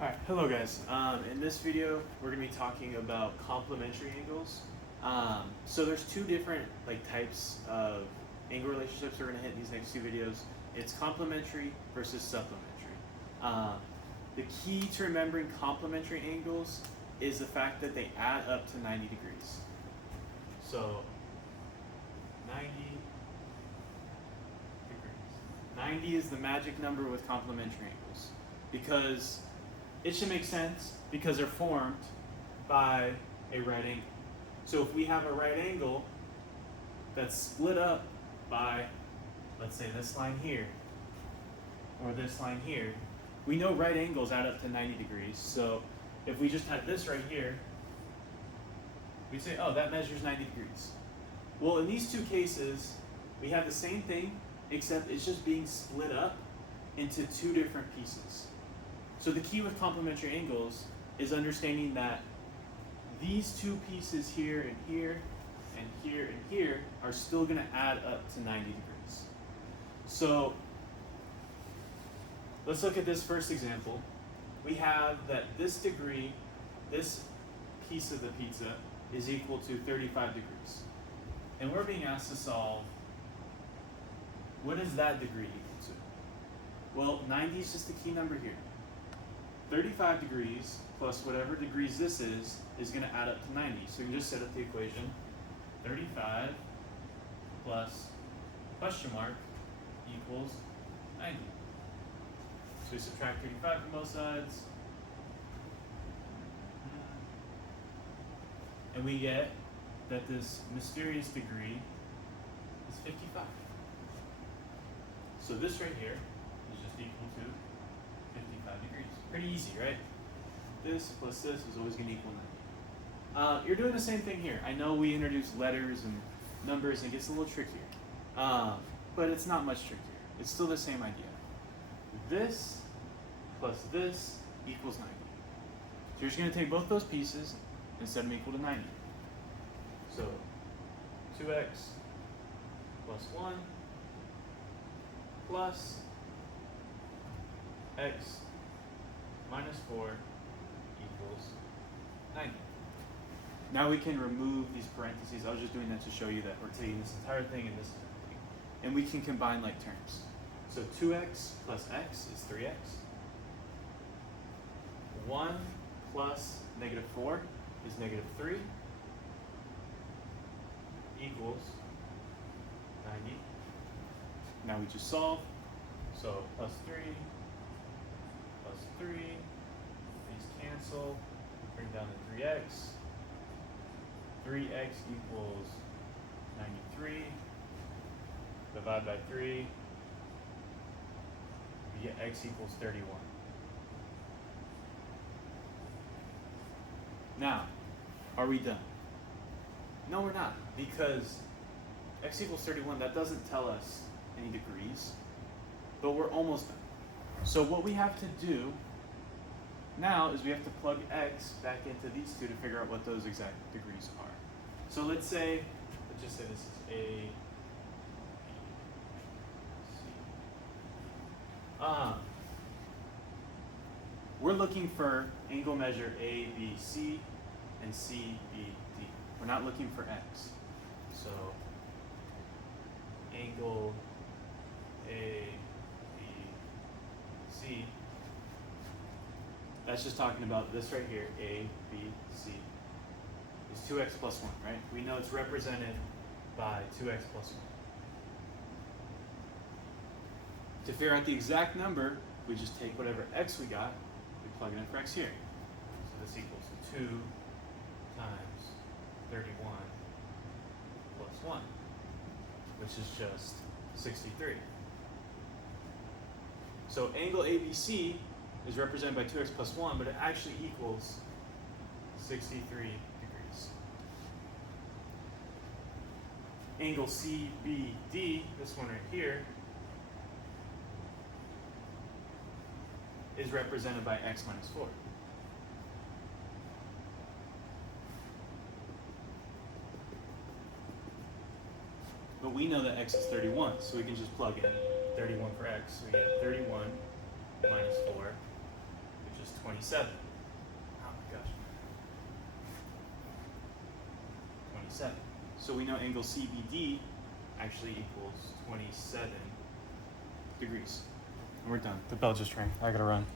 Alright, hello guys. In this video, we're going to be talking about complementary angles. So there's two different types of angle relationships we're going to hit in these next two videos. It's complementary versus supplementary. The key to remembering complementary angles is the fact that they add up to 90 degrees. So 90 degrees. 90 is the magic number with complementary angles because it should make sense because they're formed by a right angle. So if we have a right angle that's split up by, let's say, this line here or this line here, we know right angles add up to 90 degrees. So if we just had this right here, we'd say, oh, that measures 90 degrees. Well, in these two cases, we have the same thing, except it's just being split up into two different pieces. So the key with complementary angles is understanding that these two pieces here and here and here and here are still going to add up to 90 degrees. So let's look at this first example. We have that this degree, this piece of the pizza, is equal to 35 degrees. And we're being asked to solve, what is that degree equal to? Well, 90 is just the key number here. 35 degrees plus whatever degrees this is going to add up to 90. So you can just set up the equation. 35 plus question mark equals 90. So we subtract 35 from both sides. And we get that this mysterious degree is 55. So this right here is just equal to 55 degrees. Pretty easy, right? This plus this is always going to equal 90. You're doing the same thing here. I know we introduced letters and numbers and it gets a little trickier. But it's not much trickier. It's still the same idea. This plus this equals 90. So you're just going to take both those pieces and set them equal to 90. So 2x plus 1 plus x minus 4 equals 90. Now we can remove these parentheses. I was just doing that to show you that we're taking this entire thing and this entire thing. And we can combine like terms. So 2x plus x is 3x. 1 plus negative 4 is negative 3 equals 90. Now we just solve. So plus 3 plus 3. These cancel. Bring down the 3x. 3x equals 93. Divide by 3. We get x equals 31. Now, are we done? No, we're not, because x equals 31, that doesn't tell us any degrees, but we're almost done. So what we have to do now is we have to plug x back into these two to figure out what those exact degrees are. So let's just say this is A, B, C. We're looking for angle measure ABC and CBD. We're not looking for x. So angle ABC, that's just talking about this right here, ABC, is 2x plus 1, right? We know it's represented by 2x plus 1. To figure out the exact number, we just take whatever x we got, we plug it in for x here. So this equals 2 times 31 plus 1, which is just 63. So angle ABC is represented by 2x plus 1, but it actually equals 63 degrees. Angle CBD, this one right here, is represented by x minus 4. But we know that x is 31, so we can just plug in 31 for x. So we get 31 minus 4, which is 27. Oh my gosh. 27. So we know angle CBD actually equals 27 degrees. And we're done. The bell just rang. I gotta run.